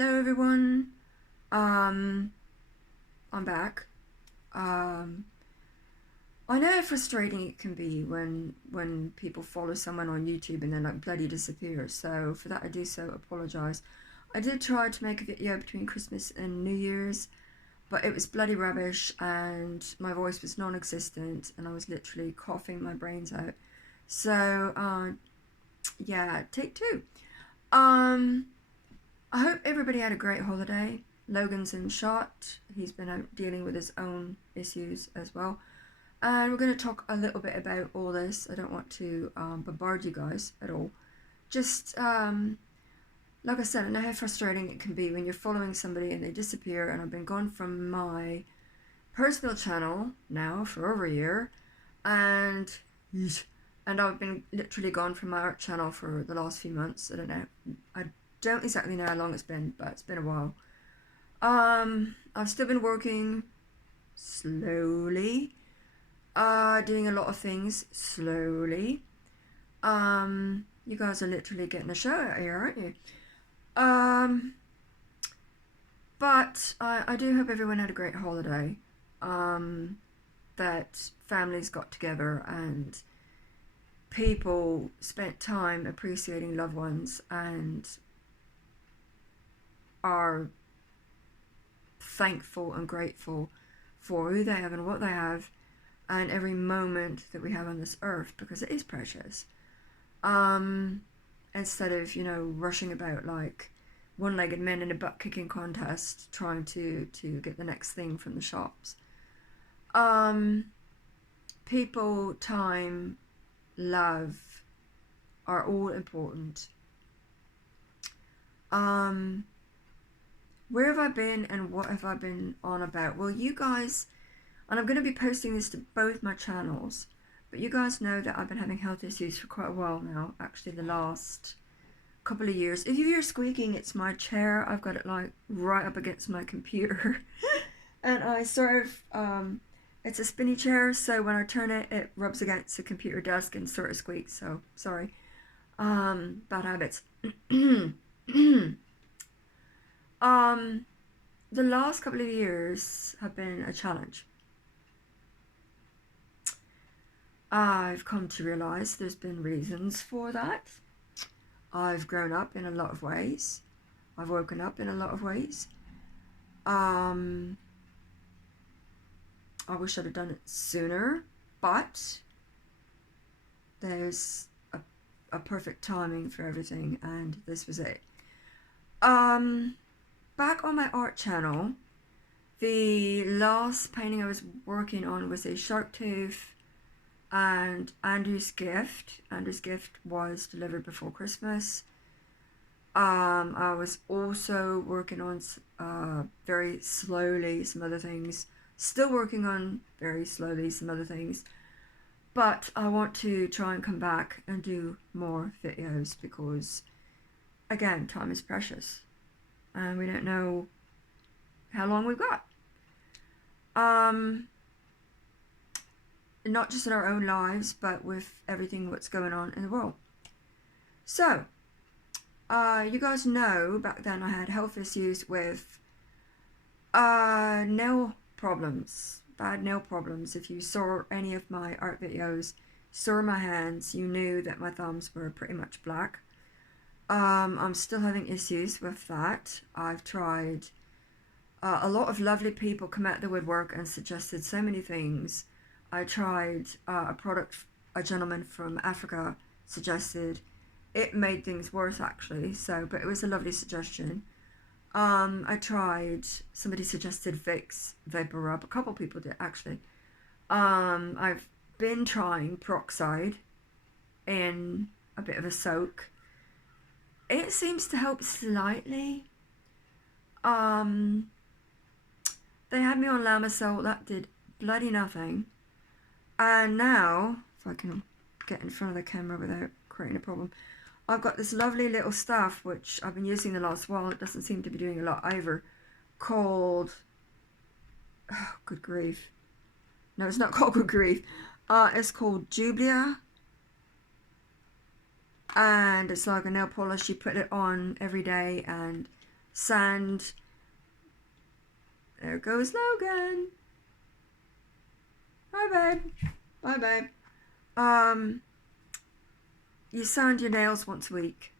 Hello everyone. Um, I'm back. Um, I know how frustrating it can be when people follow someone on YouTube and then like bloody disappear. So for that I do so apologise. I did try to make a video between Christmas and New Year's, but it was bloody rubbish and my voice was non-existent and I was literally coughing my brains out. So yeah, take two. Um, I hope everybody had a great holiday. Logan's in shot. He's been out dealing with his own issues as well. And we're going to talk a little bit about all this. I don't want to bombard you guys at all. Just, like I said, I know how frustrating it can be when you're following somebody and they disappear. And I've been gone from my personal channel now for over a year. And I've been literally gone from my art channel for the last few months. I don't know. I don't exactly know how long it's been, but it's been a while. I've still been working slowly, doing a lot of things slowly. You guys are literally getting a show out here, aren't you? But I do hope everyone had a great holiday. That families got together and people spent time appreciating loved ones and are thankful and grateful for who they have and what they have and every moment that we have on this earth, because it is precious. Instead of, rushing about like one-legged men in a butt-kicking contest trying to get the next thing from the shops. People, time, love are all important. Where have I been and what have I been on about? Well, you guys, and I'm going to be posting this to both my channels, but you guys know that I've been having health issues for quite a while now, actually the last couple of years. If you hear squeaking, it's my chair. I've got it like right up against my computer. And I sort of, it's a spinny chair, so when I turn it, it rubs against the computer desk and sort of squeaks, so sorry. Bad habits. The last couple of years have been a challenge. I've come to realise there's been reasons for that. I've grown up in a lot of ways. I've woken up in a lot of ways. I wish I'd have done it sooner, but there's a perfect timing for everything, and this was it. Back on my art channel, the last painting I was working on was a shark tooth and Andrew's gift. Andrew's gift was delivered before Christmas. I was also working on very slowly some other things. Still working on very slowly some other things. But I want to try and come back and do more videos because, again, time is precious. And we don't know how long we've got. Not just in our own lives, but with everything what's going on in the world. So, you guys know back then I had health issues with nail problems, bad nail problems. If you saw any of my art videos, saw my hands, you knew that my thumbs were pretty much black. I'm still having issues with that. I've tried, a lot of lovely people come out the woodwork and suggested so many things. I tried a product a gentleman from Africa suggested. It made things worse actually, but it was a lovely suggestion. I tried, somebody suggested Vicks Vapor Rub, a couple people did actually. I've been trying peroxide in a bit of a soak. It seems to help slightly. They had me on Lamisil, that did bloody nothing. And now, if I can get in front of the camera without creating a problem, I've got this lovely little stuff which I've been using the last while. It doesn't seem to be doing a lot either. Called, oh, good grief. No, it's not called good grief. It's called Jublia. And it's like a nail polish. You put it on every day and sand. There goes Logan. Bye, babe. Bye, babe. You sand your nails once a week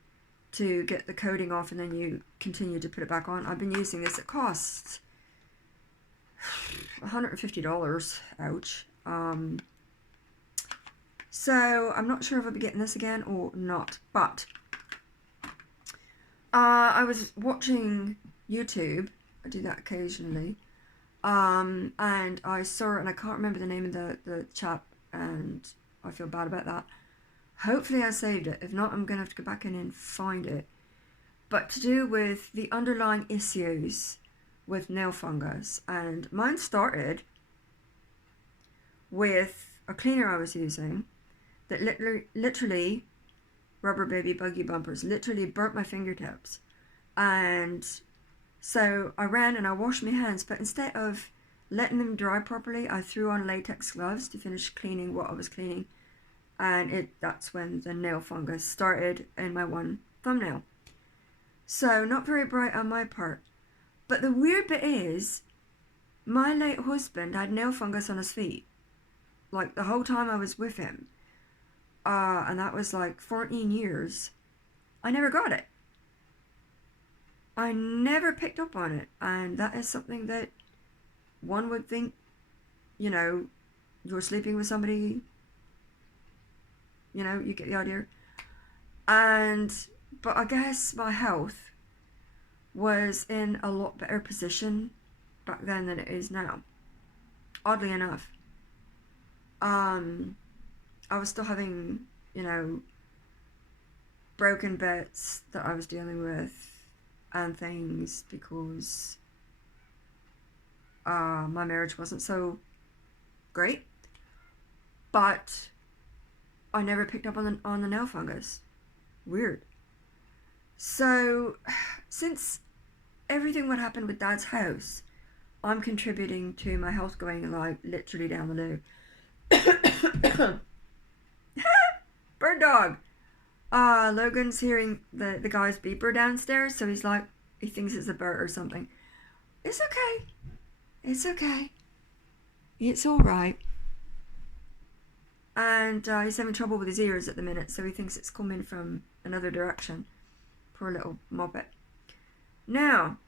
to get the coating off, and then you continue to put it back on. I've been using this. It costs $150. Ouch. So I'm not sure if I'll be getting this again or not, but I was watching YouTube. I do that occasionally. And I saw it, and I can't remember the name of the chap, and I feel bad about that. Hopefully I saved it. If not, I'm going to have to go back in and find it. But to do with the underlying issues with nail fungus. And mine started with a cleaner I was using that literally rubber baby buggy bumpers, literally burnt my fingertips. And so I ran and I washed my hands, but instead of letting them dry properly, I threw on latex gloves to finish cleaning what I was cleaning. And that's when the nail fungus started in my one thumbnail. So not very bright on my part. But the weird bit is, my late husband had nail fungus on his feet. Like the whole time I was with him. And that was like 14 years. I never got it. I never picked up on it. And that is something that one would think, you're sleeping with somebody, you get the idea. But I guess my health was in a lot better position back then than it is now. Oddly enough. I was still having, broken bits that I was dealing with and things because my marriage wasn't so great. But I never picked up on the nail fungus. Weird. So, since everything what happened with Dad's house, I'm contributing to my health going like literally down the loo. Bird dog. Logan's hearing the guy's beeper downstairs, so he's like, he thinks it's a bird or something. It's okay. It's okay. It's alright. And he's having trouble with his ears at the minute, so he thinks it's coming from another direction. Poor little moppet. Now,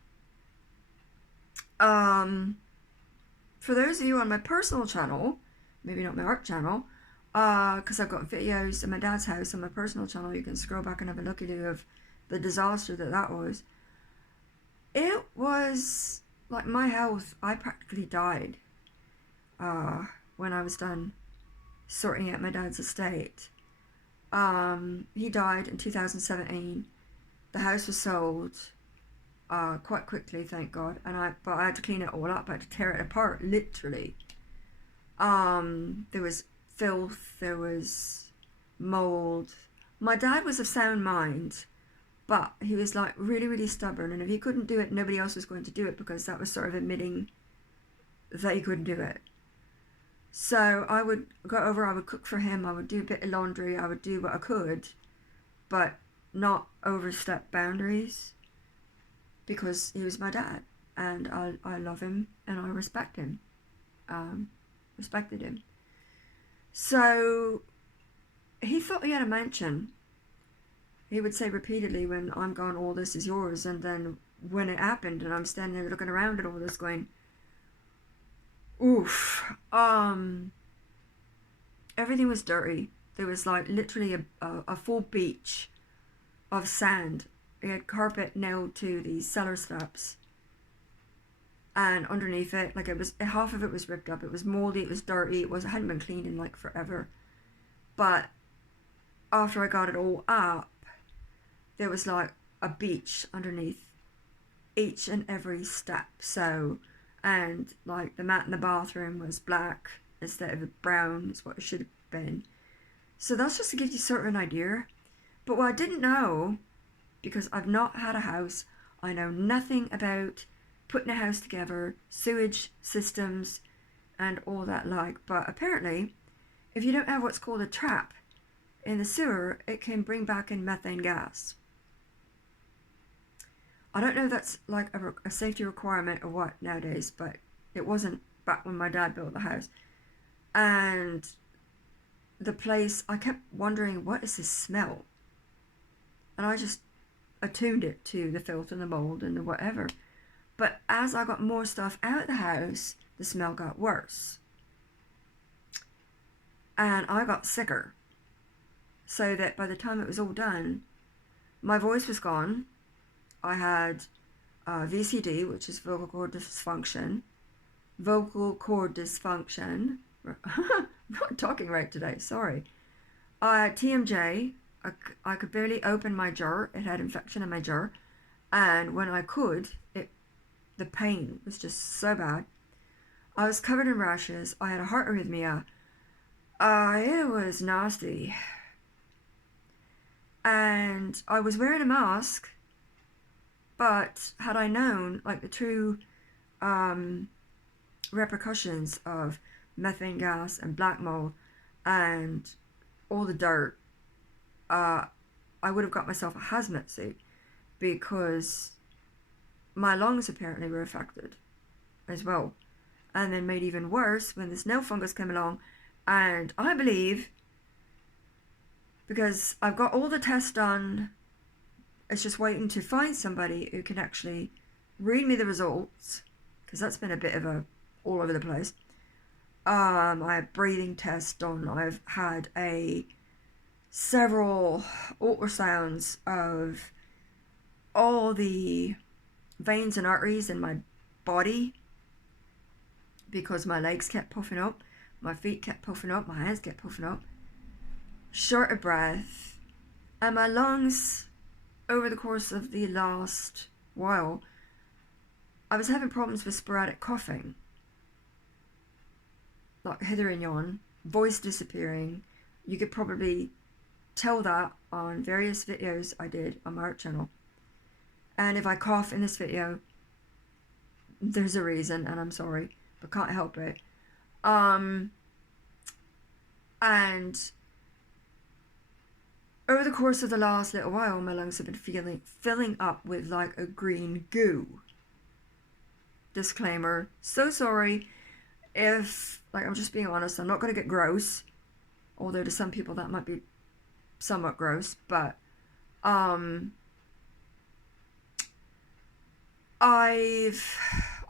for those of you on my personal channel, maybe not my art channel, because I've got videos of my dad's house on my personal channel, you can scroll back and have a look-at-do of the disaster that was. It was like my health, I practically died when I was done sorting out my dad's estate. He died in 2017. The house was sold quite quickly, thank God. But I had to clean it all up. I had to tear it apart, literally. There was filth. There was mold. My dad was of sound mind, but he was like really, really stubborn. And if he couldn't do it, nobody else was going to do it, because that was sort of admitting that he couldn't do it. So I would go over, I would cook for him, I would do a bit of laundry, I would do what I could, but not overstep boundaries, because he was my dad, and I love him, and I respect him, respected him. So he thought he had a mansion. He would say repeatedly, when I'm gone, all this is yours, and then when it happened, and I'm standing there looking around at all this going, oof. Everything was dirty. There was like literally a full beach of sand. It had carpet nailed to these cellar steps, and underneath it, like, it was, half of it was ripped up. It was moldy, it was dirty, it hadn't been cleaned in like forever. But after I got it all up, there was like a beach underneath each and every step. So, and like the mat in the bathroom was black instead of brown, is what it should have been. So that's just to give you sort of an idea. But what I didn't know, because I've not had a house, I know nothing about putting a house together, sewage systems and all that like. But apparently, if you don't have what's called a trap in the sewer, it can bring back in methane gas. I don't know if that's like a safety requirement or what nowadays, but it wasn't back when my dad built the house. And the place, I kept wondering, what is this smell? And I just attuned it to the filth and the mold and the whatever. But as I got more stuff out of the house, the smell got worse. And I got sicker. So that by the time it was all done, my voice was gone. I had VCD, which is vocal cord dysfunction. Vocal cord dysfunction. I'm not talking right today, sorry. TMJ. I could barely open my jaw. It had infection in my jaw. And when I could, the pain was just so bad. I was covered in rashes. I had a heart arrhythmia. It was nasty. And I was wearing a mask, but had I known like the true repercussions of methane gas and black mold and all the dirt, I would have got myself a hazmat suit, because my lungs apparently were affected as well. And then made even worse when the snow fungus came along, and I believe, because I've got all the tests done, it's just waiting to find somebody who can actually read me the results, because that's been a bit of a all over the place. I have breathing tests done. I've had several ultrasounds of all the veins and arteries in my body, because my legs kept puffing up, my feet kept puffing up, my hands kept puffing up, short of breath, and my lungs, over the course of the last while, I was having problems with sporadic coughing, like hither and yon, voice disappearing. You could probably tell that on various videos I did on my art channel. And if I cough in this video, there's a reason, and I'm sorry, but can't help it. And over the course of the last little while, my lungs have been filling up with like a green goo. Disclaimer, so sorry if, like, I'm just being honest, I'm not going to get gross, although to some people that might be somewhat gross, but I'm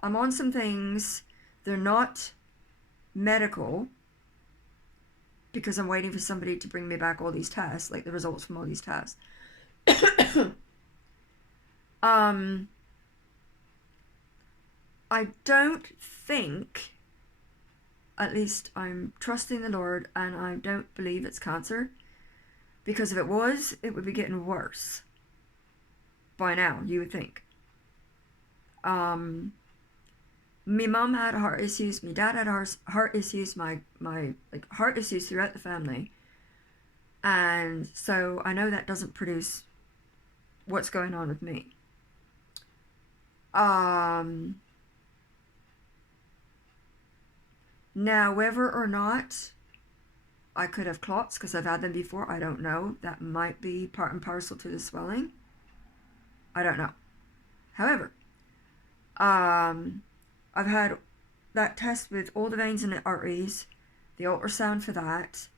on some things. They're not medical, because I'm waiting for somebody to bring me back all these tests, like the results from all these tests. I don't think, at least I'm trusting the Lord, and I don't believe it's cancer, because if it was, it would be getting worse by now, you would think. My mom had heart issues, my dad had heart issues, my like heart issues throughout the family, and so I know that doesn't produce what's going on with me. Now, whether or not I could have clots, because I've had them before, I don't know. That might be part and parcel to the swelling. I don't know. However, I've had that test with all the veins and the arteries, the ultrasound for that,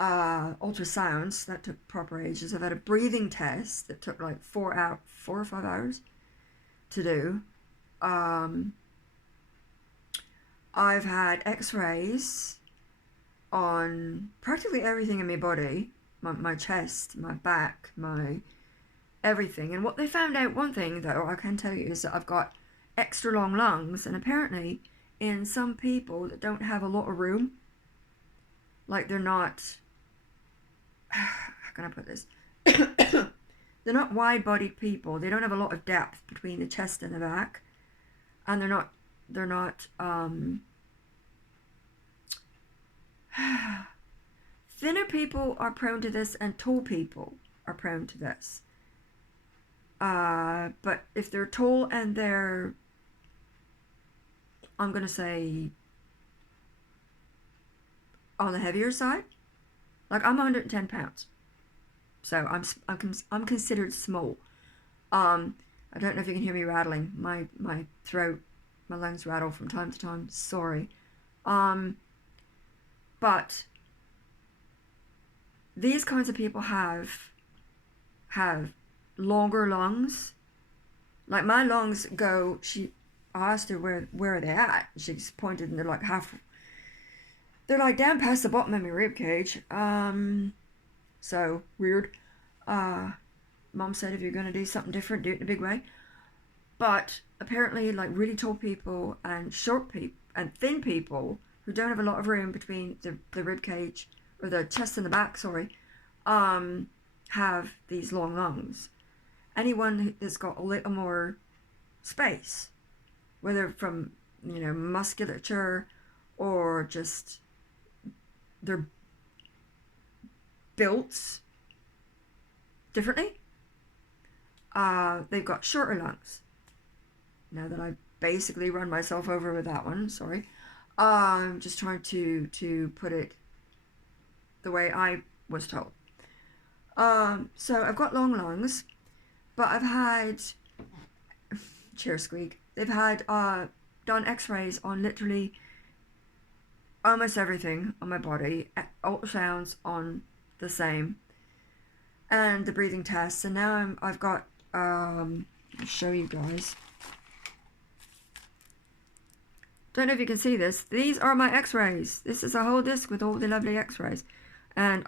ultrasounds that took proper ages. I've had a breathing test that took like 4 or 5 hours to do. I've had x-rays on practically everything in my body, my chest, my back, my everything. And what they found out, one thing though I can tell you, is that I've got extra long lungs, and apparently in some people that don't have a lot of room, like they're not, how can I put this? They're not wide-bodied people. They don't have a lot of depth between the chest and the back, and they're not thinner people are prone to this, and tall people are prone to this. But if they're tall and they're, I'm gonna say, on the heavier side, like I'm 110 pounds, so I'm considered small. I don't know if you can hear me rattling. My throat, my lungs rattle from time to time. Sorry. But these kinds of people have longer lungs. Like my lungs go. I asked her where are they at. She just pointed, and they're like They're like down past the bottom of my rib cage. So weird. Mom said if you're gonna do something different, do it in a big way. But apparently, like really tall people and short people and thin people who don't have a lot of room between the rib cage or the chest and the back, sorry, have these long lungs. Anyone that's got a little more space, whether from musculature or just they're built differently, they've got shorter lungs. Now that I basically run myself over with that one, sorry. I'm just trying to put it the way I was told. So I've got long lungs, but I've had chair squeak. They've had done X-rays on literally almost everything on my body, ultrasounds on the same, and the breathing tests. And now I've got I'll show you guys. Don't know if you can see this. These are my X-rays. This is a whole disc with all the lovely X-rays, and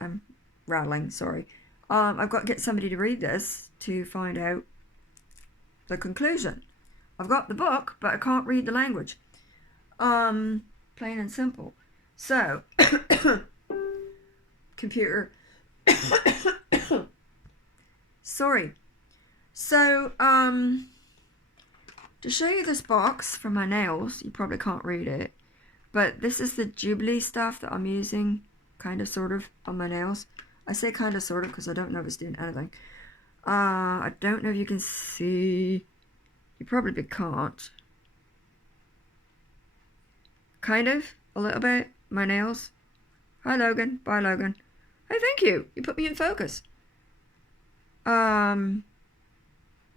I'm rattling. Sorry. I've got to get somebody to read this to find out the conclusion. I've got the book, but I can't read the language. Plain and simple. So, computer. Sorry. So, to show you this box for my nails, you probably can't read it, but this is the Jubilee stuff that I'm using, kind of, sort of, on my nails. I say kind of, sort of, because I don't know if it's doing anything. I don't know if you can see. You probably can't. Kind of, a little bit, my nails. Hi, Logan. Bye, Logan. Hey, thank you. You put me in focus.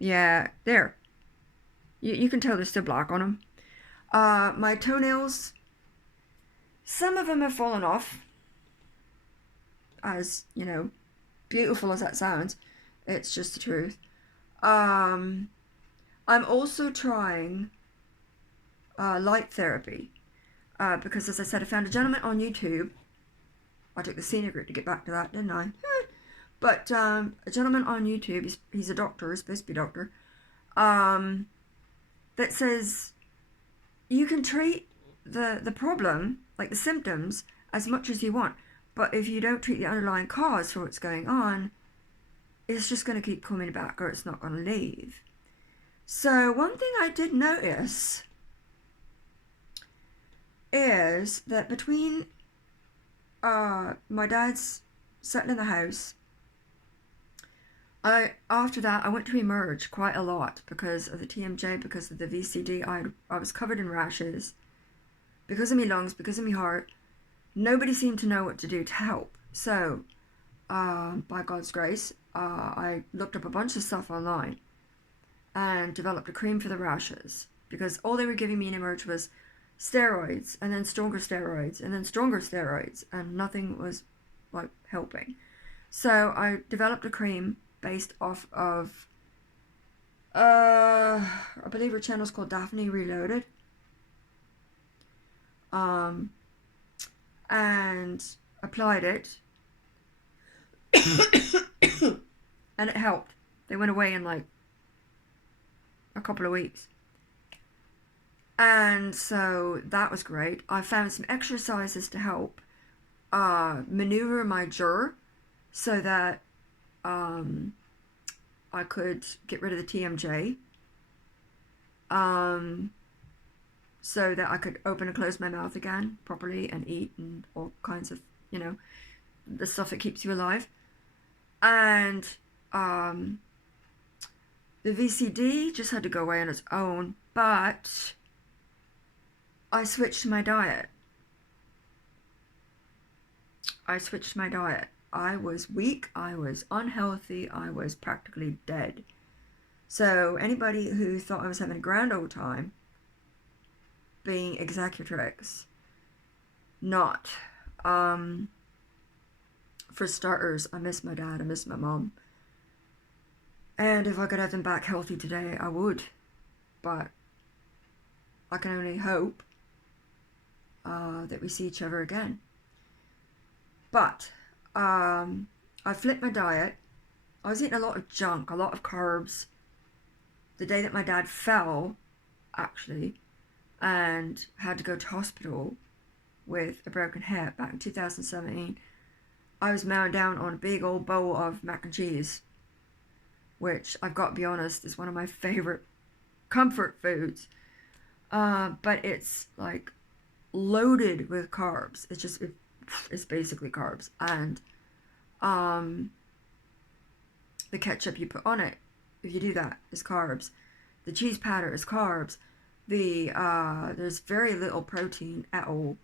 Yeah, there. You can tell there's still black on them. My toenails, some of them have fallen off. As, beautiful as that sounds, it's just the truth. I'm also trying light therapy. Because, as I said, I found a gentleman on YouTube. I took the scenic route to get back to that, didn't I? But a gentleman on YouTube, he's a doctor, he's supposed to be a doctor, that says you can treat the problem, like the symptoms, as much as you want. But if you don't treat the underlying cause for what's going on, it's just going to keep coming back, or it's not going to leave. So one thing I did notice is that between my dad's settling in the house, after that I went to emerge quite a lot because of the TMJ, because of the VCD. I was covered in rashes because of my lungs, because of my heart. Nobody seemed to know what to do to help. So by God's grace, I looked up a bunch of stuff online and developed a cream for the rashes, because all they were giving me in emerge was steroids, and then stronger steroids, and then stronger steroids, and nothing was like helping. So I developed a cream based off of I believe her channel's called Daphne Reloaded, and applied it and it helped. They went away in like a couple of weeks. And so that was great. I found some exercises to help maneuver my jaw so that I could get rid of the TMJ. So that I could open and close my mouth again properly and eat and all kinds of, the stuff that keeps you alive. And the VCD just had to go away on its own, but I switched my diet. I was weak, I was unhealthy, I was practically dead. So anybody who thought I was having a grand old time being executrix, not. Um, for starters, I miss my dad, I miss my mom. And if I could have them back healthy today, I would. But I can only hope that we see each other again. But I flipped my diet. I was eating a lot of junk, a lot of carbs. The day that my dad fell, actually, and had to go to hospital with a broken hip back in 2017, I was mowing down on a big old bowl of mac and cheese, which I've got to be honest is one of my favorite comfort foods. But it's like loaded with carbs. It's basically carbs, and the ketchup you put on it, if you do that, is carbs. The cheese powder is carbs. There's very little protein at all,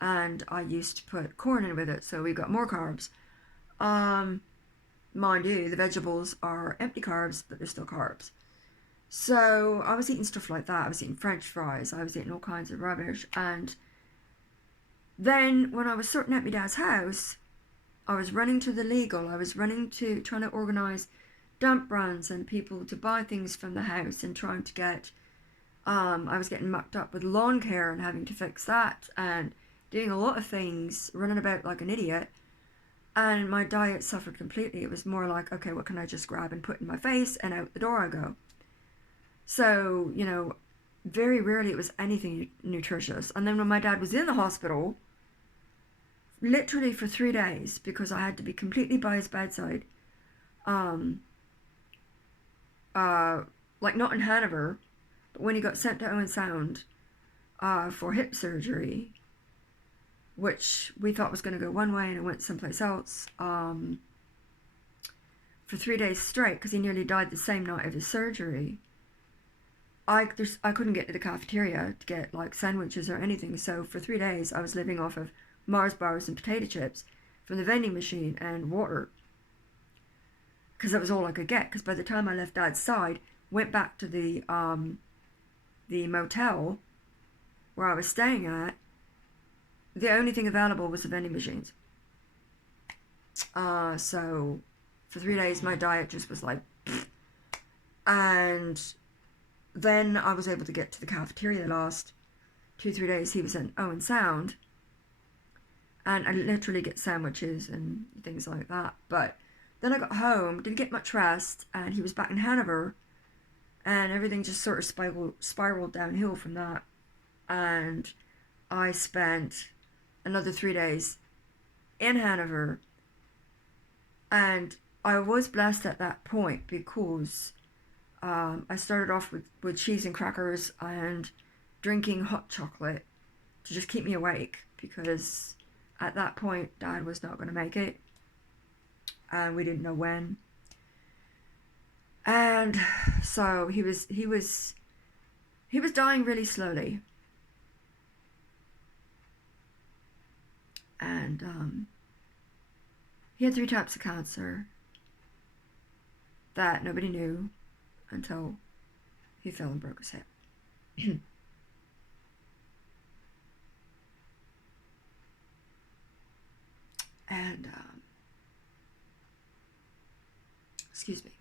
and I used to put corn in with it, so we got more carbs. Mind you, the vegetables are empty carbs, but they're still carbs. So I was eating stuff like that. I was eating French fries. I was eating all kinds of rubbish. And then when I was sorting out my dad's house, I was running to the legal. I was running to trying to organise dump runs and people to buy things from the house and trying to get. I was getting mucked up with lawn care and having to fix that and doing a lot of things, running about like an idiot. And my diet suffered completely. It was more like, okay, what can I just grab and put in my face, and out the door I go. So, very rarely it was anything nutritious. And then when my dad was in the hospital, literally for 3 days, because I had to be completely by his bedside, like not in Hanover, but when he got sent to Owen Sound for hip surgery, which we thought was going to go one way and it went someplace else, for 3 days straight, because he nearly died the same night of his surgery. I couldn't get to the cafeteria to get like sandwiches or anything, so for 3 days I was living off of Mars bars and potato chips from the vending machine and water, because that was all I could get. Because by the time I left Dad's side, went back to the motel where I was staying at, the only thing available was the vending machines. So for 3 days my diet just was like, and then I was able to get to the cafeteria the last 2-3 days he was in Owen Sound, and I literally get sandwiches and things like that. But then I got home, didn't get much rest, and he was back in Hanover, and everything just sort of spiraled downhill from that. And I spent another 3 days in Hanover, and I was blessed at that point because I started off with cheese and crackers and drinking hot chocolate to just keep me awake, because at that point Dad was not going to make it and we didn't know when. And so he was dying really slowly, and he had 3 types of cancer that nobody knew until he fell and broke his hip. And excuse me.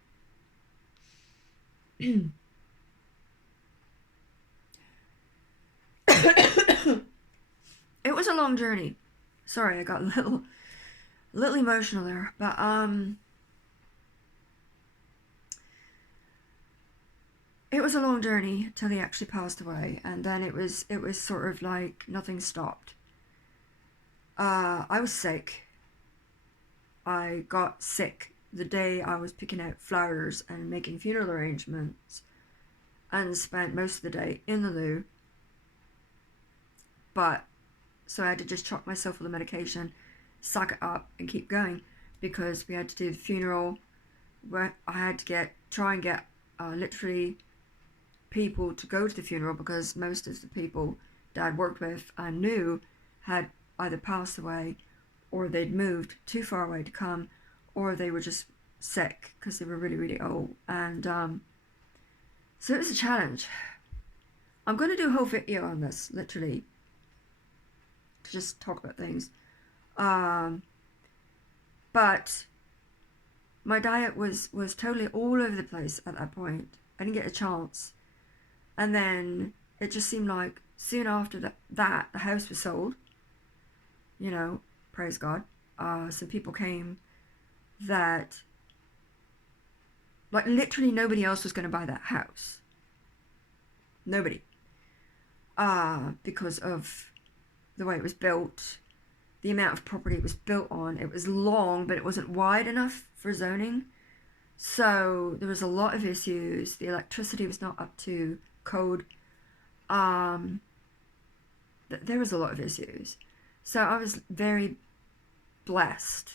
It was a long journey. Sorry, I got a little emotional there, but it was a long journey till he actually passed away, and then it was sort of like nothing stopped. I was sick. I got sick the day I was picking out flowers and making funeral arrangements, and spent most of the day in the loo. But so I had to just chalk myself with the medication, suck it up, and keep going, because we had to do the funeral. Where I had to try and get literally people to go to the funeral, because most of the people Dad worked with and knew had either passed away, or they'd moved too far away to come, or they were just sick because they were really, really old. And So it was a challenge. I'm going to do a whole video on this, literally, to just talk about things. But my diet was totally all over the place at that point. I didn't get a chance. And then it just seemed like soon after that the house was sold. You know, praise God. Some people came that, like, literally nobody else was going to buy that house. Nobody. Because of the way it was built, the amount of property it was built on. It was long, but it wasn't wide enough for zoning. So there was a lot of issues. The electricity was not up to code. There was a lot of issues. So I was very blessed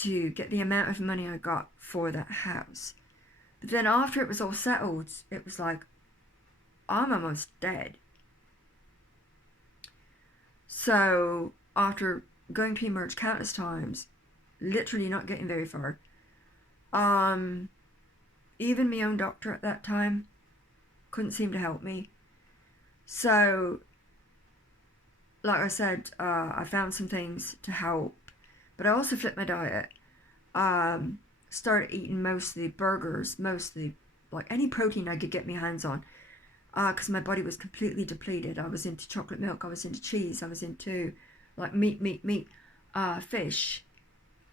to get the amount of money I got for that house. But then after it was all settled, it was like, I'm almost dead. So after going pre-merge countless times, literally not getting very far, even my own doctor at that time couldn't seem to help me. So, like I said, I found some things to help, but I also flipped my diet. Started eating mostly burgers, mostly like any protein I could get my hands on, because my body was completely depleted. I was into chocolate milk, I was into cheese, I was into like meat, fish,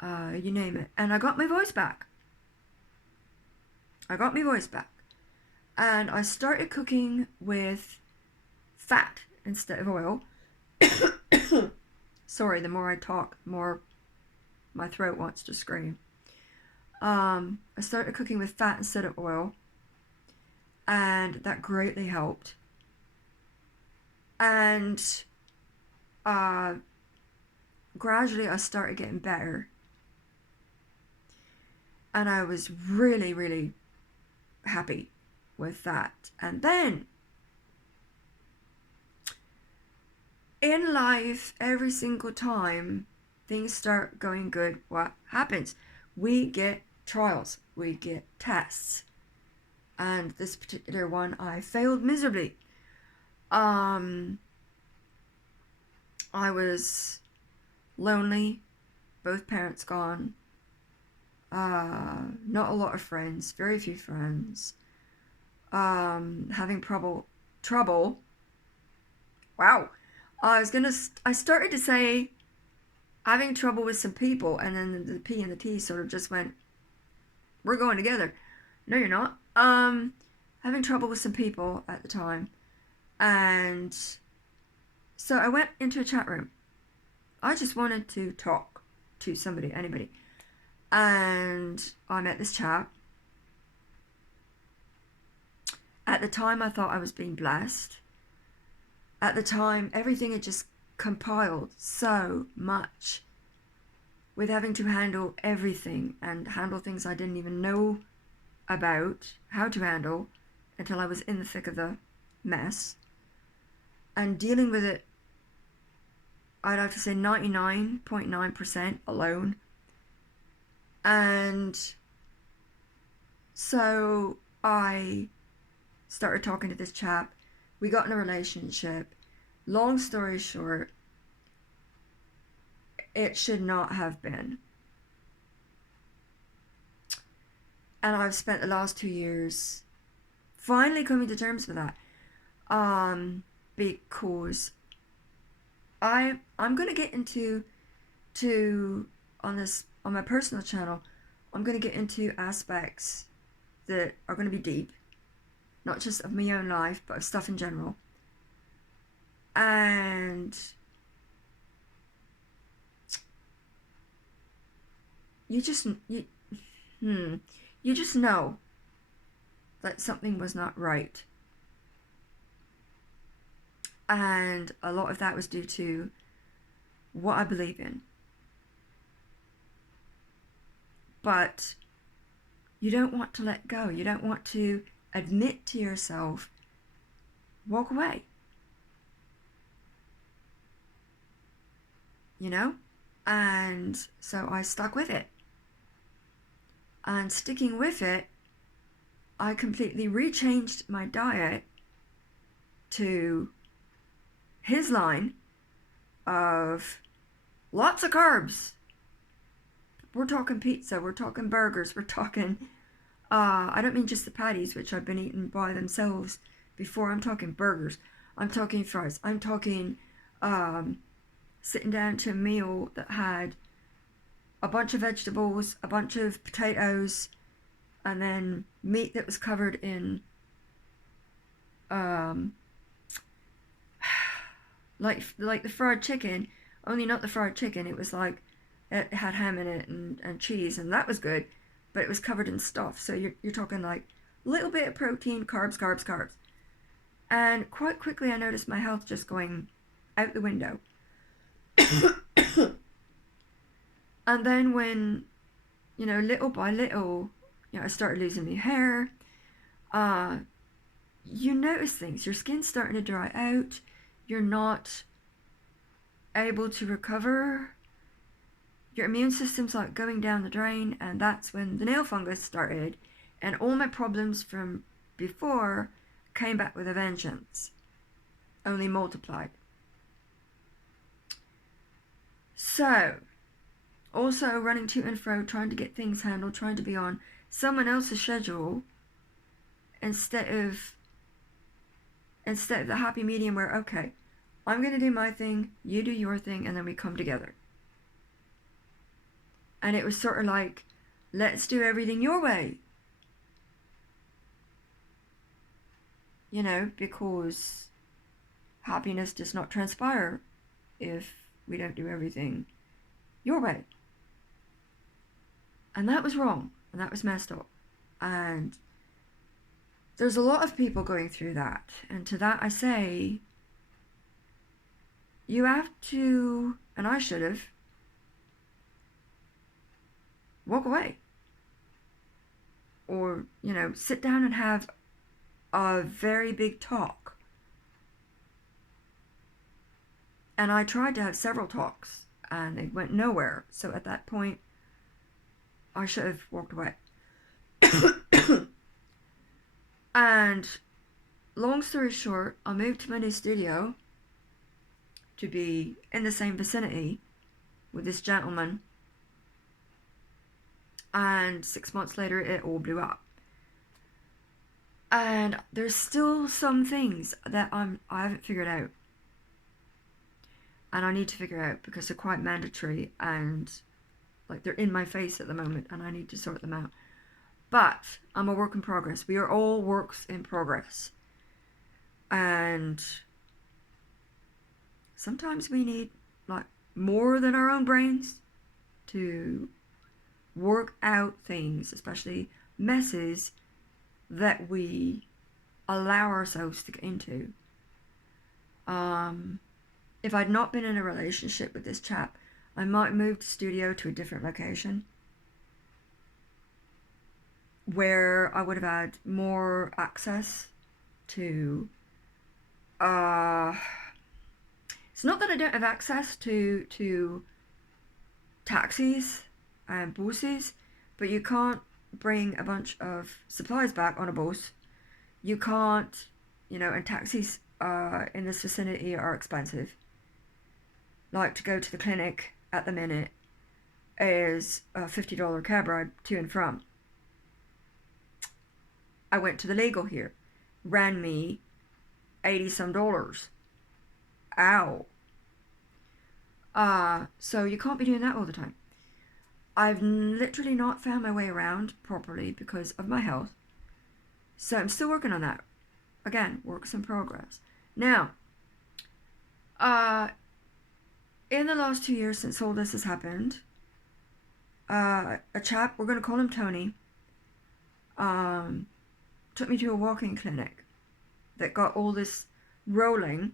you name it. And I got my voice back. And I started cooking with fat instead of oil. Sorry, the more I talk, the more my throat wants to scream. I started cooking with fat instead of oil, and that greatly helped. And gradually I started getting better, and I was really, really happy with that. And then in life, every single time things start going good, what happens? We get trials, we get tests. And this particular one, I failed miserably. I was lonely, both parents gone, not a lot of friends, very few friends, having trouble. Wow. I started to say having trouble with some people, and then the P and the T sort of just went, we're going together. No, you're not. Having trouble with some people at the time. And so I went into a chat room. I just wanted to talk to somebody, anybody. And I met this chap. At the time, I thought I was being blessed. At the time, everything had just compiled so much with having to handle everything and handle things I didn't even know about how to handle until I was in the thick of the mess, and dealing with it, I'd have to say 99.9% alone. And so I started talking to this chap. We got in a relationship. Long story short, it should not have been. And I've spent the last 2 years finally coming to terms with that. Because I'm gonna get into on my personal channel, I'm gonna get into aspects that are gonna be deep, not just of my own life, but of stuff in general. And you just know that something was not right. And a lot of that was due to what I believe in. But you don't want to let go. You don't want to admit to yourself, walk away. You know? And so I stuck with it. And sticking with it I completely rechanged my diet to his line of lots of carbs. We're talking pizza, we're talking burgers, we're talking, I don't mean just the patties, which I've been eating by themselves before. I'm talking burgers, I'm talking fries, I'm talking sitting down to a meal that had a bunch of vegetables, a bunch of potatoes, and then meat that was covered in like the fried chicken, only not the fried chicken. It was like it had ham in it and cheese, and that was good, but it was covered in stuff. So you're talking like a little bit of protein, carbs, carbs, carbs. And quite quickly I noticed my health just going out the window. And then when, little by little, I started losing my hair, you notice things. Your skin's starting to dry out. You're not able to recover. Your immune system's like going down the drain, and that's when the nail fungus started, and all my problems from before came back with a vengeance, only multiplied. So, also running to and fro, trying to get things handled, trying to be on someone else's schedule instead of the happy medium where, okay, I'm going to do my thing, you do your thing, and then we come together. And it was sort of like, let's do everything your way. Because happiness does not transpire if we don't do everything your way. And that was wrong, and that was messed up. And there's a lot of people going through that. And to that I say, you have to, and I should have, walk away. Or, sit down and have a very big talk. And I tried to have several talks, and they went nowhere. So at that point, I should have walked away. And long story short, I moved to my new studio to be in the same vicinity with this gentleman. And 6 months later, it all blew up. And there's still some things that I haven't figured out. And I need to figure out because they're quite mandatory and like they're in my face at the moment, and I need to sort them out. But I'm a work in progress. We are all works in progress. And sometimes we need like more than our own brains to work out things, especially messes that we allow ourselves to get into. If I'd not been in a relationship with this chap, I might move the studio to a different location where I would have had more access to it's not that I don't have access to taxis and buses, but you can't bring a bunch of supplies back on a bus. You can't, and taxis in this vicinity are expensive. Like to go to the clinic at the minute is a $50 cab ride to and from. I went to the legal here, ran me $80 some. Ow. So you can't be doing that all the time. I've literally not found my way around properly because of my health. So I'm still working on that. Again, works in progress. Now, in the last 2 years since all this has happened, a chap, we're going to call him Tony, took me to a walking clinic that got all this rolling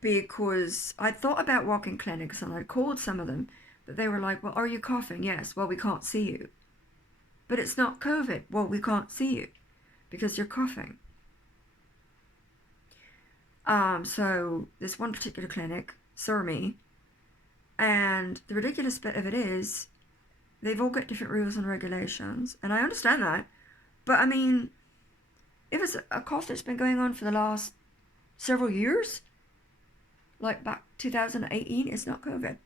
because I thought about walking clinics and I called some of them, but they were like, well, are you coughing? Yes. Well, we can't see you. But it's not COVID. Well, we can't see you because you're coughing. So this one particular clinic saw me, and the ridiculous bit of it is they've all got different rules and regulations, and I understand that. But I mean, if it's a cough that's been going on for the last several years, like back 2018, it's not COVID.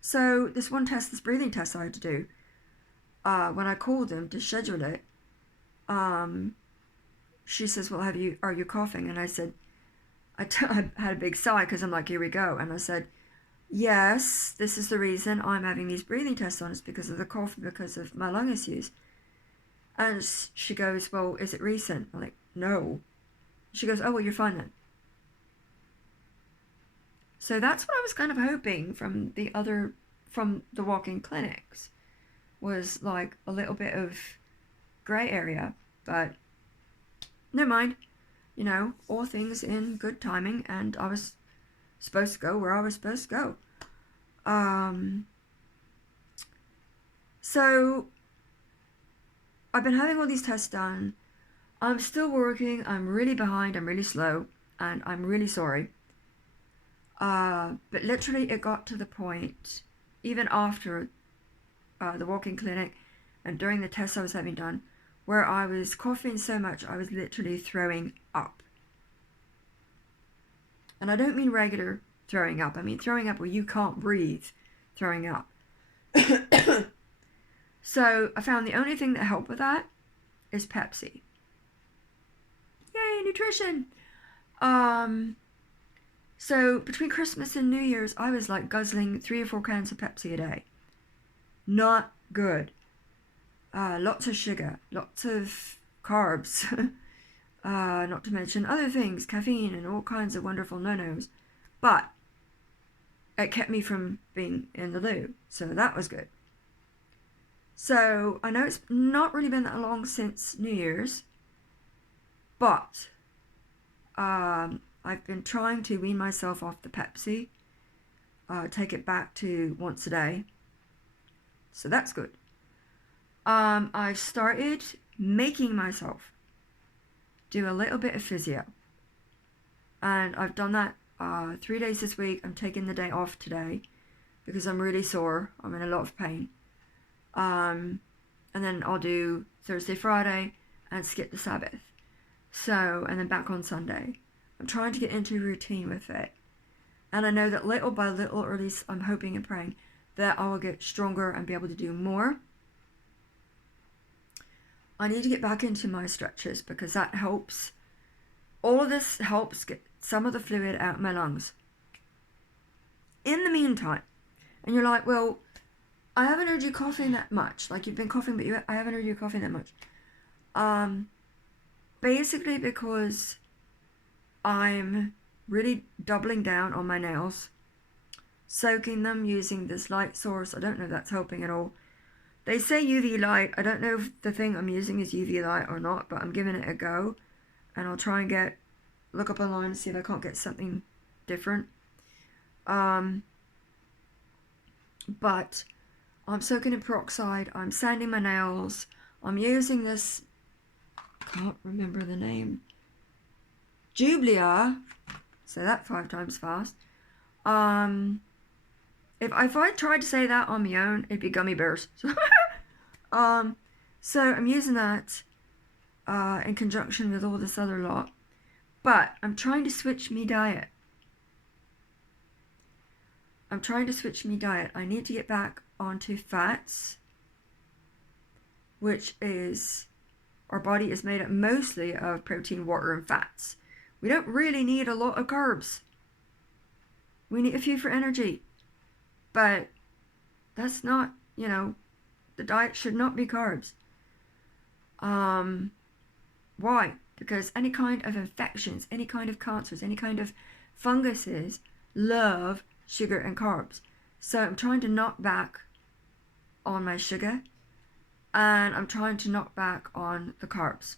So this one test, this breathing test I had to do, when I called them to schedule it, she says, well, are you coughing? And I said, I had a big sigh because I'm like, here we go. And I said, yes, this is the reason I'm having these breathing tests on. It's because of the cough, because of my lung issues. And she goes, well, is it recent? I'm like, no. She goes, oh, well, you're fine then. So that's what I was kind of hoping from the walk-in clinics, was like a little bit of gray area, but never mind. You know, all things in good timing, and I was supposed to go where I was supposed to go. So I've been having all these tests done. I'm still working. I'm really behind. I'm really slow, and I'm really sorry. But literally it got to the point, even after the walk-in clinic and during the tests I was having done, where I was coughing so much I was literally throwing up. And I don't mean regular throwing up. I mean throwing up where you can't breathe, throwing up. So I found the only thing that helped with that is Pepsi. Yay, nutrition! So between Christmas and New Year's, I was like guzzling 3 or 4 cans of Pepsi a day. Not good. Lots of sugar, lots of carbs, not to mention other things, caffeine and all kinds of wonderful no-nos. But it kept me from being in the loo, so that was good. So I know it's not really been that long since New Year's, but I've been trying to wean myself off the Pepsi, take it back to once a day. So that's good. I've started making myself do a little bit of physio. And I've done that 3 days this week. I'm taking the day off today because I'm really sore. I'm in a lot of pain. And then I'll do Thursday, Friday, and skip the Sabbath. So, and then back on Sunday. I'm trying to get into a routine with it. And I know that little by little, or at least I'm hoping and praying, that I will get stronger and be able to do more. I need to get back into my stretches because that helps. All of this helps get some of the fluid out of my lungs. In the meantime, and you're like, well, I haven't heard you coughing that much. Like, you've been coughing, but I haven't heard you coughing that much. Basically because I'm really doubling down on my nails, soaking them using this light source. I don't know if that's helping at all. They say UV light. I don't know if the thing I'm using is UV light or not, but I'm giving it a go. And I'll try and look up online and see if I can't get something different. But I'm soaking in peroxide. I'm sanding my nails. I'm using this, can't remember the name, Jublia. Say that 5 times fast. If I tried to say that on my own, it'd be gummy bears. So I'm using that in conjunction with all this other lot. But I'm trying to switch me diet. I need to get back onto fats, which is, our body is made up mostly of protein, water, and fats. We don't really need a lot of carbs. We need a few for energy. But that's not, the diet should not be carbs. Why? Because any kind of infections, any kind of cancers, any kind of funguses love sugar and carbs. So I'm trying to knock back on my sugar, and I'm trying to knock back on the carbs.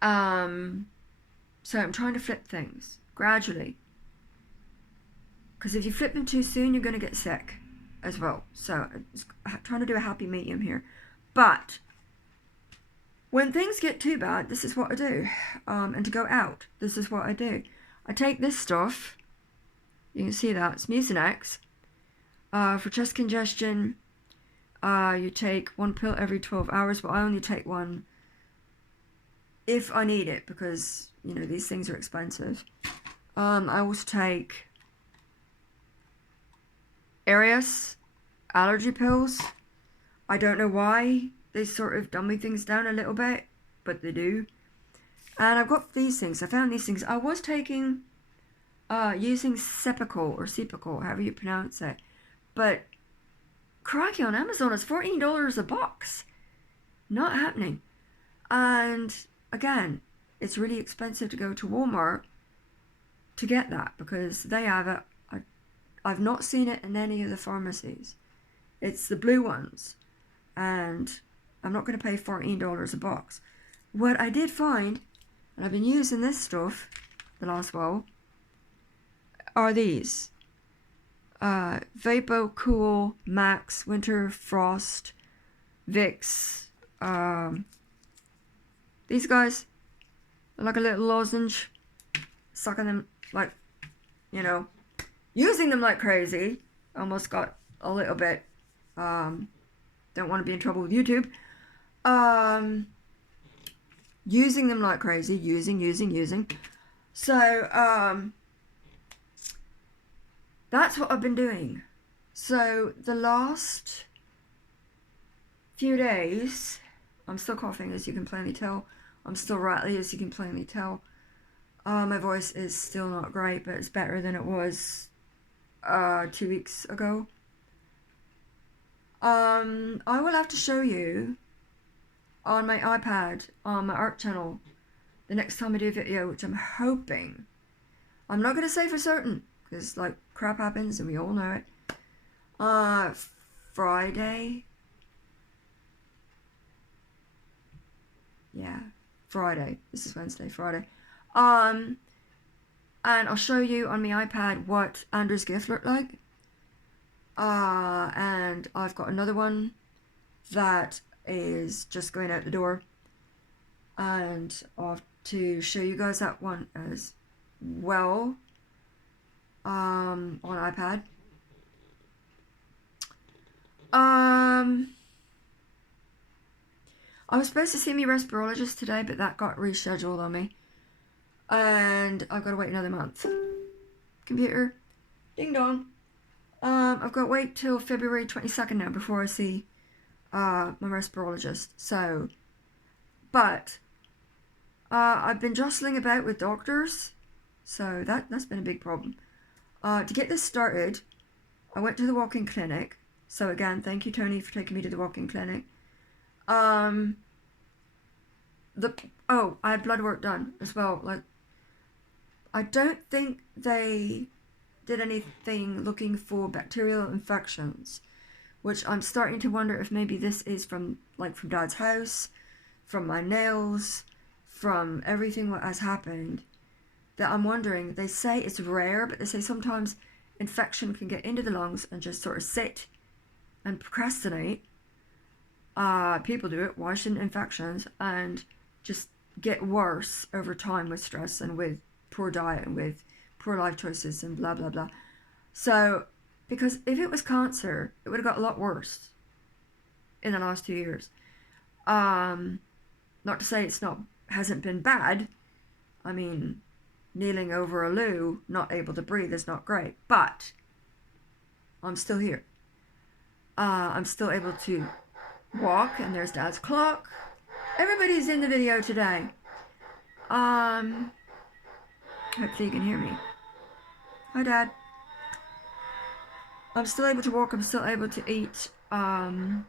So I'm trying to flip things gradually. Because if you flip them too soon, you're going to get sick as well. So I'm trying to do a happy medium here. But when things get too bad, this is what I do. And to go out, this is what I do. I take this stuff. You can see that. It's Mucinex. For chest congestion, You take one pill every 12 hours, but I only take one if I need it, because, you know, these things are expensive. I also take Arius allergy pills. I don't know why they sort of dummy things down a little bit, but they do. And I've got these things. I found these things. I was taking, using Cepacol or Cepacol, however you pronounce it. But crikey, on Amazon it's $14 a box. Not happening. And again, it's really expensive to go to Walmart to get that, because they have it. I've not seen it in any of the pharmacies. It's the blue ones, and I'm not going to pay $14 a box. What I did find, and I've been using this stuff the last while, are these. Vapo Cool Max Winter Frost Vicks. These guys are like a little lozenge. Sucking them like, you know, using them like crazy. Almost got a little bit, don't want to be in trouble with YouTube. Using them like crazy. Using. So, that's what I've been doing. So, the last few days, I'm still coughing, as you can plainly tell. I'm still rattly, as you can plainly tell. My voice is still not great, but it's better than it was 2 weeks ago. I will have to show you on my iPad, on my art channel, the next time I do a video, which I'm hoping. I'm not going to say for certain, because, like, crap happens and we all know it. Friday. Yeah, Friday. This is Wednesday, Friday. And I'll show you on my iPad what Andrew's gift looked like. And I've got another one that is just going out the door. And I'll have to show you guys that one as well. On iPad. I was supposed to see my respirologist today, but that got rescheduled on me. And I've got to wait another month. Computer. Ding dong. I've got to wait till February 22nd now before I see my respirologist. So, but I've been jostling about with doctors, so that's been a big problem. To get this started, I went to the walk-in clinic. So again, thank you, Tony, for taking me to the walk-in clinic. I had blood work done as well. Like, I don't think they did anything looking for bacterial infections, which I'm starting to wonder if maybe this is from Dad's house, from my nails, from everything what has happened, that I'm wondering. They say it's rare, but they say sometimes infection can get into the lungs and just sort of sit and procrastinate. People do it, why shouldn't infections, and just get worse over time with stress and with poor diet and with poor life choices and blah blah blah. So, because if it was cancer, it would have got a lot worse in the last 2 years. Not to say it's hasn't been bad. I mean, kneeling over a loo, not able to breathe is not great, but I'm still here. I'm still able to walk, and there's Dad's clock. Everybody's in the video today. Hopefully you can hear me. Hi, Dad. I'm still able to walk. I'm still able to eat. You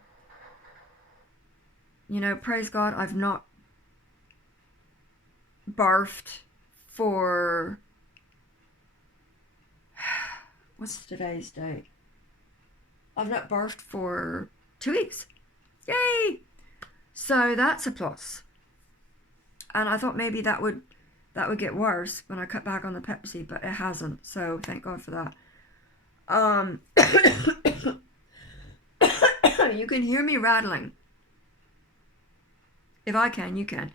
know, praise God, I've not barfed for... What's today's date? I've not barfed for 2 weeks. Yay! So that's a plus. And I thought maybe that would get worse when I cut back on the Pepsi, but it hasn't. So thank God for that. You can hear me rattling. If I can, you can.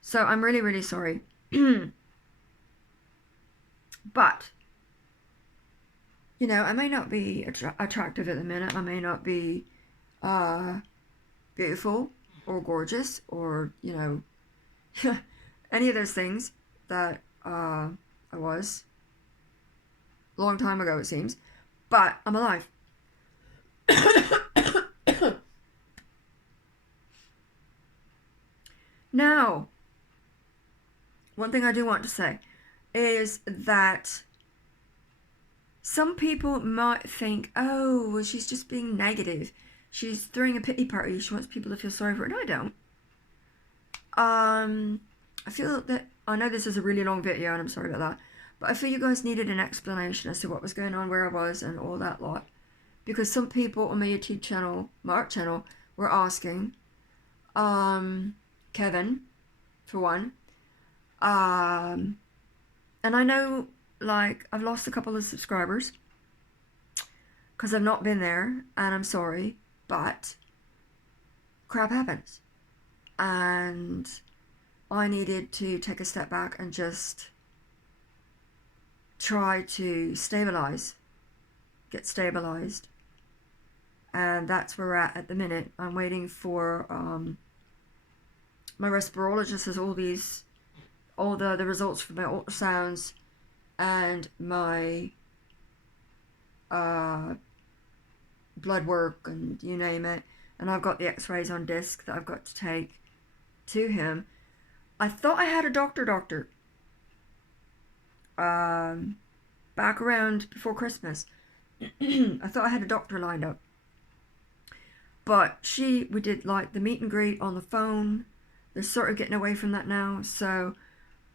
So I'm really, really sorry. But, you know, I may not be attractive at the minute. I may not be uh, beautiful or gorgeous or, any of those things that I was a long time ago, it seems. But I'm alive. Now, one thing I do want to say is that some people might think, oh, well, she's just being negative. She's throwing a pity party. She wants people to feel sorry for her. No, I don't. I feel that, I know this is a really long video and I'm sorry about that, but I feel you guys needed an explanation as to what was going on, where I was, and all that lot. Because some people on my YouTube channel, my art channel, were asking, Kevin, for one, and I know, like, I've lost a couple of subscribers because I've not been there, and I'm sorry, but crap happens. And I needed to take a step back and just try to get stabilized. And that's where we're at the minute. I'm waiting for my respirologist has all the results from my ultrasounds and my blood work and you name it. And I've got the x-rays on disc that I've got to take to him. I thought I had a doctor back around before Christmas. I thought I had a doctor lined up, but we did like the meet and greet on the phone. They're sort of getting away from that now, so,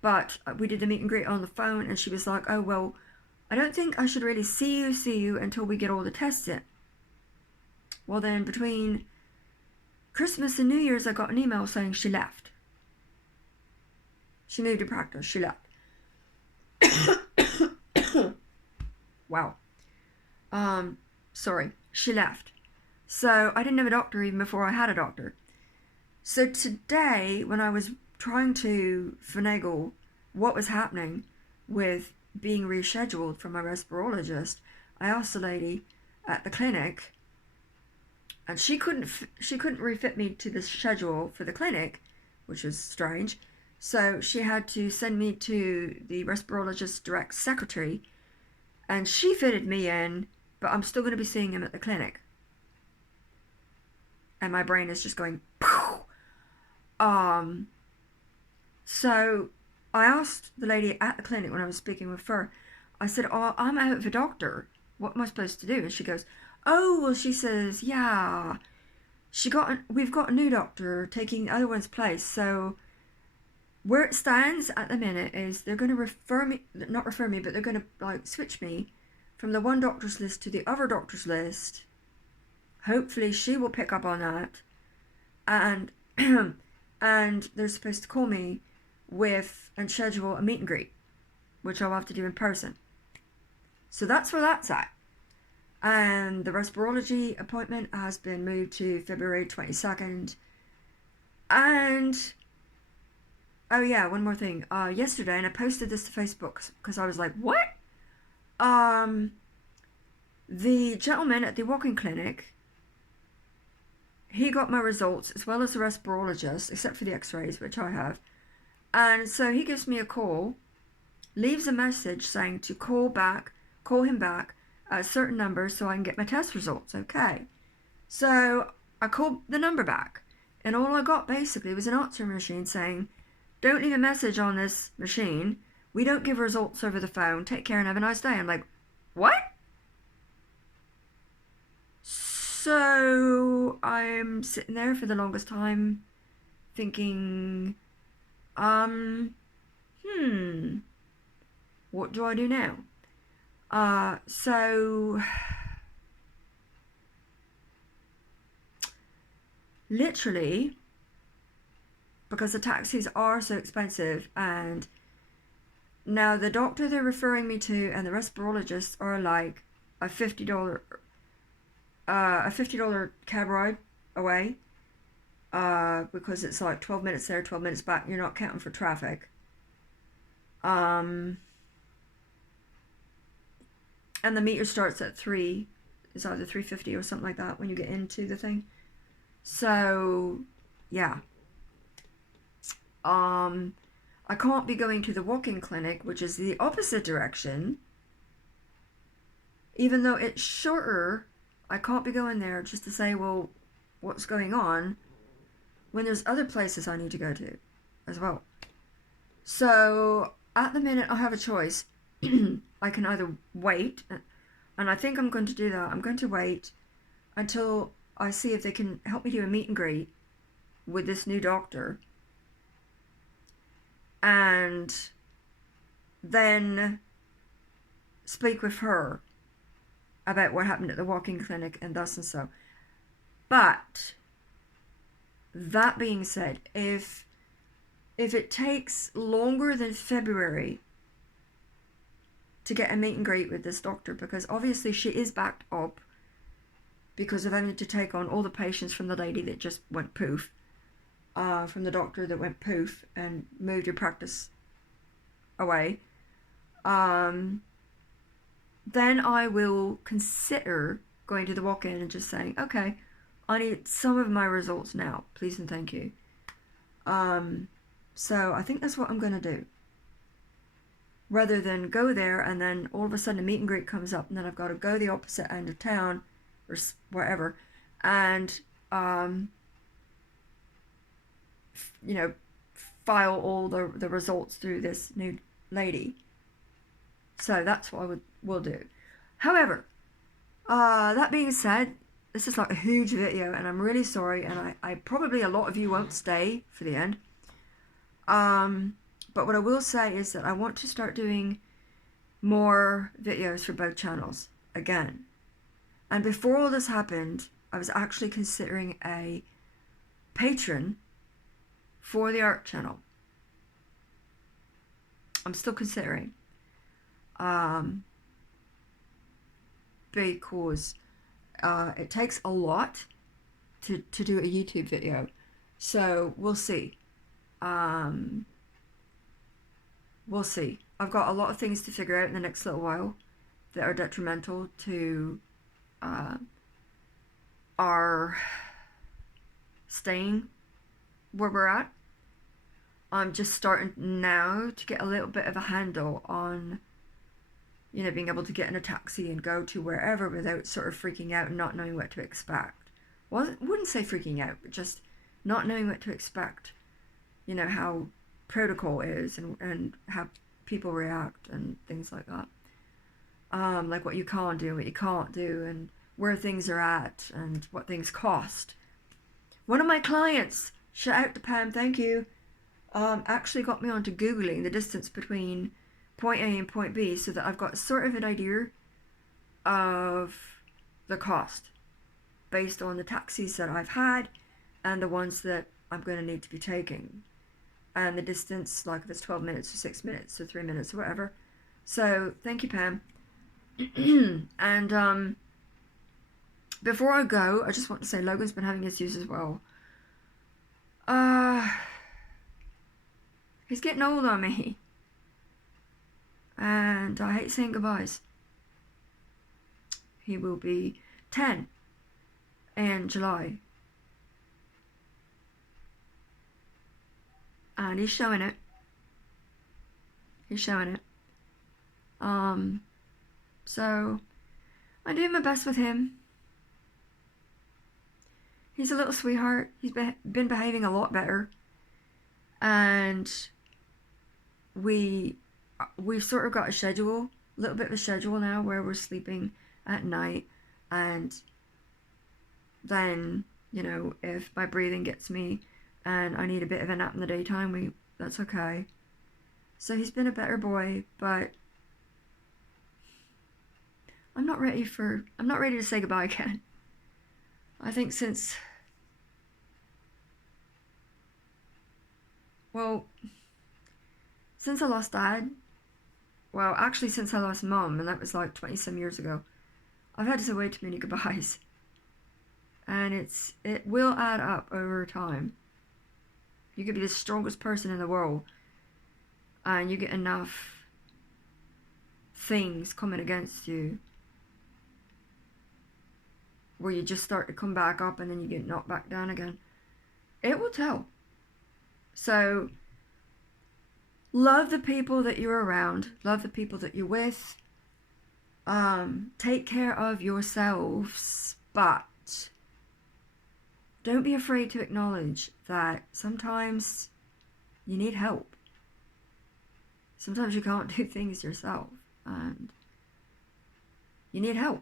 but we did the meet and greet on the phone, and she was like, oh, well, I don't think I should really see you until we get all the tests in. Well, then between Christmas and New Year's, I got an email saying she left. She moved to practice. She left. Wow. Sorry. She left. So I didn't have a doctor even before I had a doctor. So today, when I was trying to finagle what was happening with being rescheduled from my respirologist, I asked the lady at the clinic, and she couldn't refit me to the schedule for the clinic, which was strange. So she had to send me to the respirologist's direct secretary, and she fitted me in, but I'm still going to be seeing him at the clinic. And my brain is just going, poof. So I asked the lady at the clinic when I was speaking with her, I said, oh, I'm out of a doctor. What am I supposed to do? And she goes, oh, well, she says, yeah, we've got a new doctor taking the other one's place. So where it stands at the minute is they're going to not refer me, but they're going to like switch me from the one doctor's list to the other doctor's list. Hopefully she will pick up on that. And and they're supposed to call me and schedule a meet and greet, which I'll have to do in person. So that's where that's at. And the respirology appointment has been moved to February 22nd. And oh yeah, one more thing. Yesterday, and I posted this to Facebook because I was like, what? The gentleman at the walk-in clinic, he got my results as well as the respirologist, except for the x-rays, which I have. And so he gives me a call, leaves a message saying to call him back at a certain number so I can get my test results. Okay. So I called the number back, and all I got basically was an answer machine saying, don't leave a message on this machine. We don't give results over the phone. Take care and have a nice day. I'm like, what? So I'm sitting there for the longest time thinking, what do I do now? So literally, because the taxis are so expensive, and now the doctor they're referring me to and the respirologists are like a $50 cab ride away, because it's like 12 minutes there, 12 minutes back. You're not counting for traffic. And the meter starts at 3. It's either 350 or something like that when you get into the thing. So, yeah. I can't be going to the walk-in clinic, which is the opposite direction. Even though it's shorter, I can't be going there just to say, well, what's going on, when there's other places I need to go to as well. So at the minute, I have a choice. I can either wait, and I think I'm going to do that. I'm going to wait until I see if they can help me do a meet and greet with this new doctor, and then speak with her about what happened at the walk-in clinic and thus and so. But that being said, if it takes longer than February to get a meet and greet with this doctor, because obviously she is backed up because of having to take on all the patients from the lady that just went poof, from the doctor that went poof and moved your practice away, then I will consider going to the walk-in and just saying, okay, I need some of my results now, please and thank you. So I think that's what I'm going to do. Rather than go there and then all of a sudden a meet and greet comes up and then I've got to go the opposite end of town or wherever and, you know, file all the results through this new lady. So that's what I will do. However, that being said, this is like a huge video and I'm really sorry, and I probably, a lot of you won't stay for the end. But what I will say is that I want to start doing more videos for both channels again. And before all this happened, I was actually considering a patron for the art channel. I'm still considering. Because it takes a lot to do a YouTube video. So we'll see. We'll see. I've got a lot of things to figure out in the next little while that are detrimental to our staying where we're at. I'm just starting now to get a little bit of a handle on, you know, being able to get in a taxi and go to wherever without sort of freaking out and not knowing what to expect. Well, I wouldn't say freaking out, but just not knowing what to expect. You know, how protocol is and how people react and things like that. Like what you can do, what you can't do, and where things are at and what things cost. One of my clients, shout out to Pam, thank you, actually got me onto Googling the distance between point A and point B so that I've got sort of an idea of the cost based on the taxis that I've had and the ones that I'm going to need to be taking. And the distance, like if it's 12 minutes or 6 minutes or 3 minutes or whatever. So thank you, Pam. And before I go, I just want to say Logan's been having issues as well. He's getting old on me. And I hate saying goodbyes. He will be 10 in July. And he's showing it. He's showing it. So I'm doing my best with him. He's a little sweetheart. He's been behaving a lot better. And we've sort of got a schedule, a little bit of a schedule now where we're sleeping at night, and then, you know, if my breathing gets me and I need a bit of a nap in the daytime, that's okay. So he's been a better boy, but I'm not ready to say goodbye again. I think since I lost Dad, well, actually since I lost Mom, and that was like 20 some years ago, I've had to say way too many goodbyes. And it will add up over time. You could be the strongest person in the world, and you get enough things coming against you where you just start to come back up and then you get knocked back down again. It will tell. So love the people that you're around, love the people that you're with. Take care of yourselves, but don't be afraid to acknowledge that sometimes you need help. Sometimes you can't do things yourself and you need help.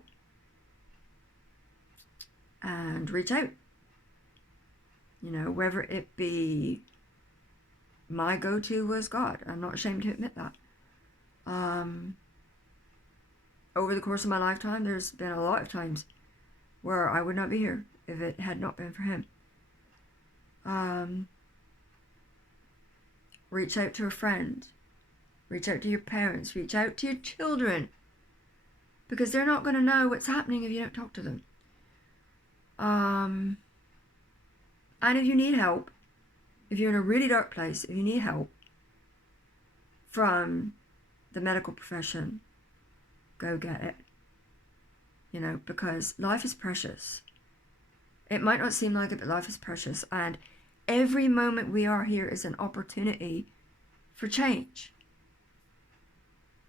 And reach out. You know, whether it be, my go-to was God. I'm not ashamed to admit that. Over the course of my lifetime, there's been a lot of times where I would not be here if it had not been for him. Reach out to a friend. Reach out to your parents. Reach out to your children. Because they're not going to know what's happening if you don't talk to them. And if you need help, if you're in a really dark place, if you need help from the medical profession, go get it. You know, because life is precious. It might not seem like it, but life is precious. And every moment we are here is an opportunity for change.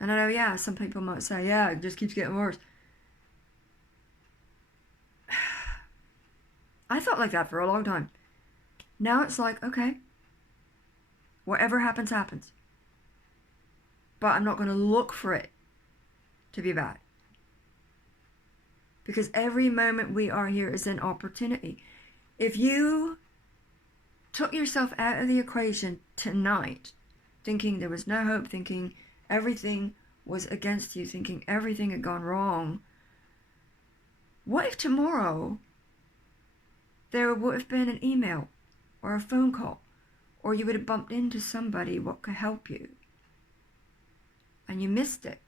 And I know, yeah, some people might say, yeah, it just keeps getting worse. I thought like that for a long time. Now it's like, okay, whatever happens, happens. But I'm not going to look for it to be bad. Because every moment we are here is an opportunity. If you took yourself out of the equation tonight, thinking there was no hope, thinking everything was against you, thinking everything had gone wrong, what if tomorrow there would have been an email or a phone call, or you would have bumped into somebody what could help you, and you missed it?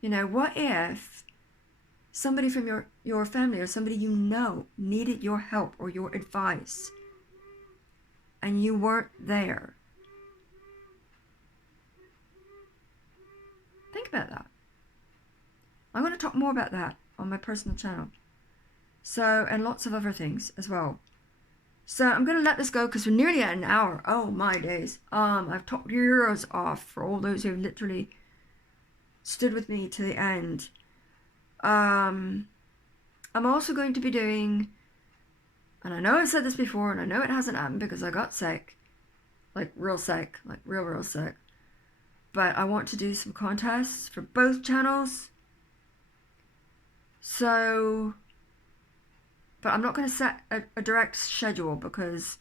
You know, what if somebody from your family or somebody you know needed your help or your advice, and you weren't there? Think about that. I'm going to talk more about that on my personal channel. So, and lots of other things as well. So I'm going to let this go because we're nearly at an hour. Oh my days. I've talked your ears off for all those who literally stood with me to the end. I'm also going to be doing, and I know I've said this before, and I know it hasn't happened because I got sick, like real sick, like real sick. But I want to do some contests for both channels. So, but I'm not going to set a direct schedule because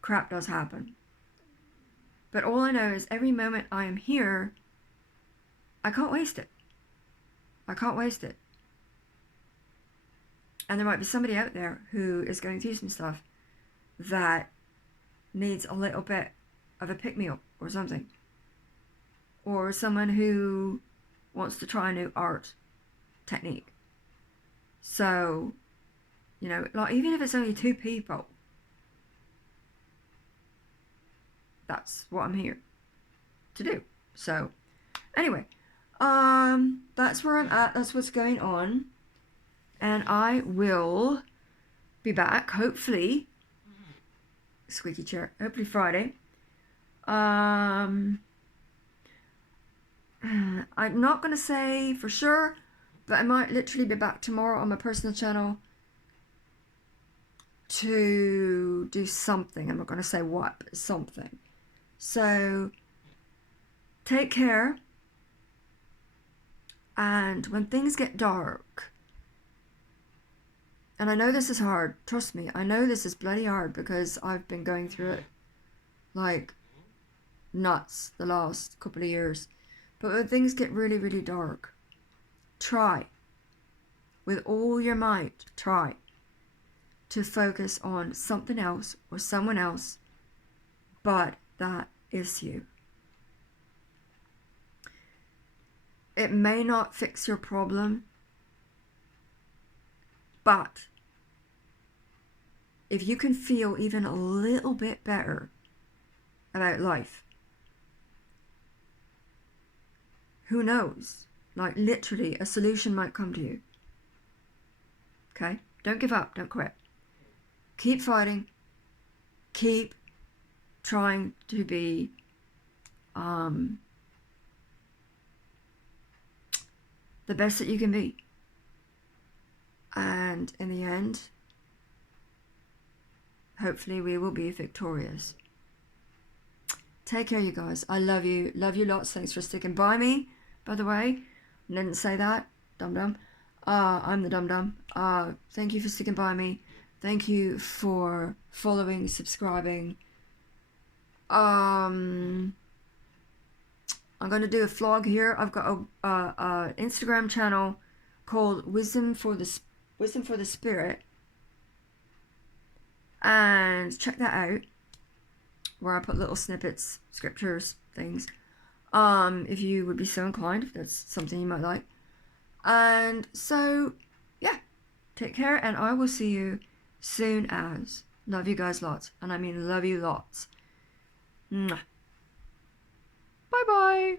crap does happen. But all I know is every moment I am here, I can't waste it. I can't waste it. And there might be somebody out there who is going through some stuff that needs a little bit of a pick-me-up or something. Or someone who wants to try a new art technique. So, you know, like even if it's only 2 people, that's what I'm here to do. So, anyway, that's where I'm at. That's what's going on. And I will be back, hopefully, squeaky chair, hopefully Friday. I'm not going to say for sure, but I might literally be back tomorrow on my personal channel to do something. I'm not going to say what, but something. So, take care. And when things get dark, and I know this is hard, trust me, I know this is bloody hard because I've been going through it like nuts the last couple of years. But when things get really, really dark, try, with all your might, try to focus on something else or someone else, but that is you. It may not fix your problem, but if you can feel even a little bit better about life, who knows? Like literally a solution might come to you. Okay? Don't give up. Don't quit. Keep fighting. Keep trying to be the best that you can be. And in the end, hopefully we will be victorious. Take care, you guys. I love you. Love you lots. Thanks for sticking by me, by the way. I didn't say that. Dum-dum. I'm the dum-dum. Thank you for sticking by me. Thank you for following, subscribing. I'm going to do a vlog here. I've got a Instagram channel called Wisdom for the Spirit. And check that out, where I put little snippets, scriptures, things. If you would be so inclined, if that's something you might like. And so, yeah, take care, and I will see you soon as. Love you guys lots, and I mean love you lots. Mwah. Bye bye.